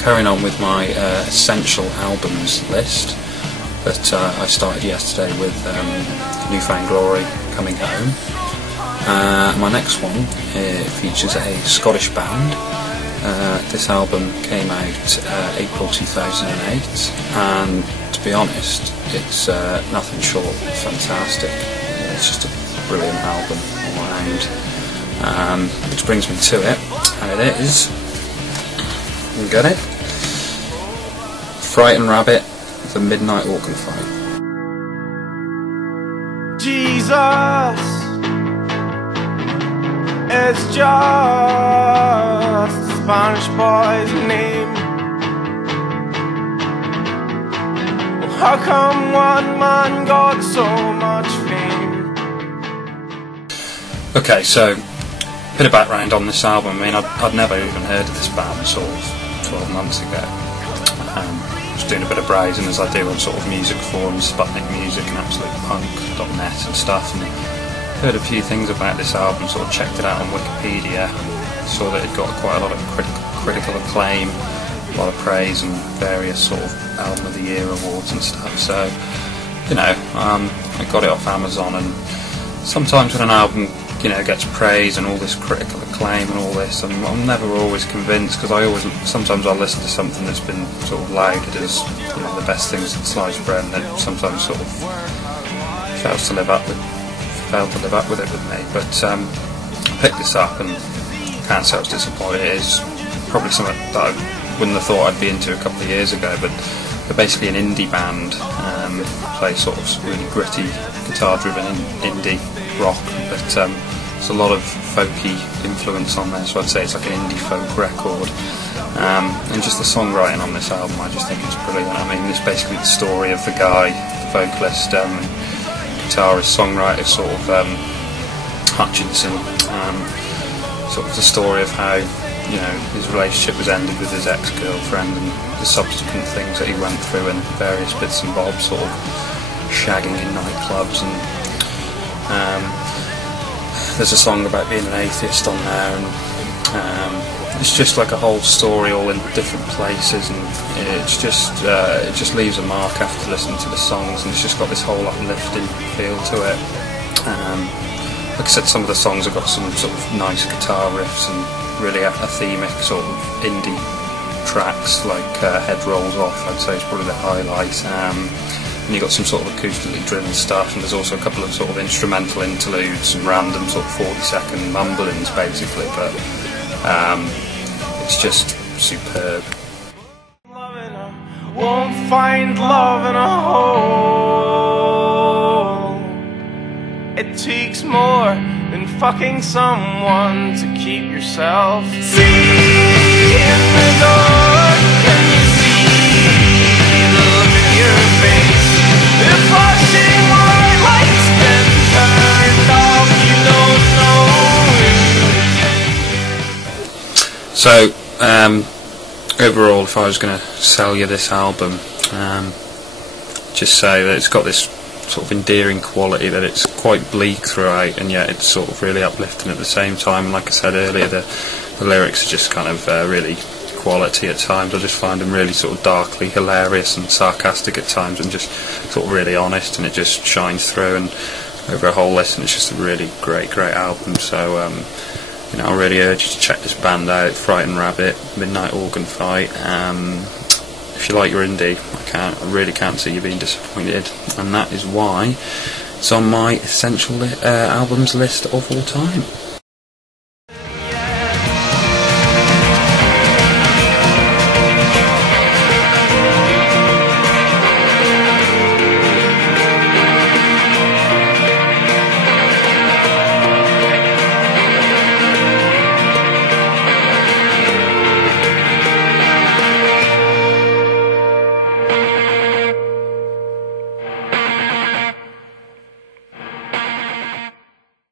carrying on with my essential albums list that I started yesterday with New Found Glory, Coming Home. My next one features a Scottish band. This album came out April 2008, and to be honest, it's nothing short of fantastic. It's just a brilliant album all round. Which brings me to it, and it is, you got it? Frightened Rabbit, The Midnight Organ Fight. Jesus, it's just a Spanish boy's name. How come one man got so much fame? Okay, so a bit of background on this album. I mean, I'd never even heard of this band sort of 12 months ago. I was doing a bit of browsing, as I do, on sort of music forums, Sputnik Music and AbsolutePunk.net and stuff, and heard a few things about this album, sort of checked it out on Wikipedia, saw that it got quite a lot of critical acclaim, a lot of praise, and various sort of Album of the Year awards and stuff. So, you know, I got it off Amazon, and sometimes when an album, you know, gets praise and all this critical acclaim and all this, I'm never always convinced, because sometimes I'll listen to something that's been sort of lauded as, you know, the best things since sliced bread, and it sometimes sort of fails to live up with it with me. But I picked this up and can't say I was disappointed. It is probably something that I wouldn't have thought I'd be into a couple of years ago, but they're basically an indie band, play sort of really gritty, guitar-driven indie rock, but there's a lot of folky influence on there, so I'd say it's like an indie folk record. And just the songwriting on this album, I just think it's brilliant. I mean, it's basically the story of the guy, the vocalist, guitarist, songwriter, sort of Hutchinson, sort of the story of how, you know, his relationship was ended with his ex-girlfriend, and the subsequent things that he went through, and various bits and bobs, sort of shagging in nightclubs, and there's a song about being an atheist on there, and it's just like a whole story all in different places, and it just leaves a mark after listening to the songs, and it's just got this whole uplifting feel to it. Like I said, some of the songs have got some sort of nice guitar riffs and really a themic sort of indie tracks, like Head Rolls Off, I'd say is probably the highlight. And you've got some sort of acoustically driven stuff, and there's also a couple of sort of instrumental interludes and random sort of 40-second mumblings basically, but it's just superb. Won't find love in a hole. It takes more than fucking someone to keep yourself free. In the dark, can you see the look in your face? The flashing white lights been turned off, you don't know. So, overall, if I was going to sell you this album, just say that it's got this sort of endearing quality, that it's quite bleak throughout, and yet it's sort of really uplifting at the same time. And like I said earlier, the lyrics are just kind of really quality at times. I just find them really sort of darkly hilarious and sarcastic at times, and just sort of really honest, and it just shines through. And over a whole listen, it's just a really great album. So you know, I really urge you to check this band out, Frightened Rabbit, Midnight Organ Fight. If you like your indie, I really can't see you being disappointed, and that is why it's on my essential albums list of all time.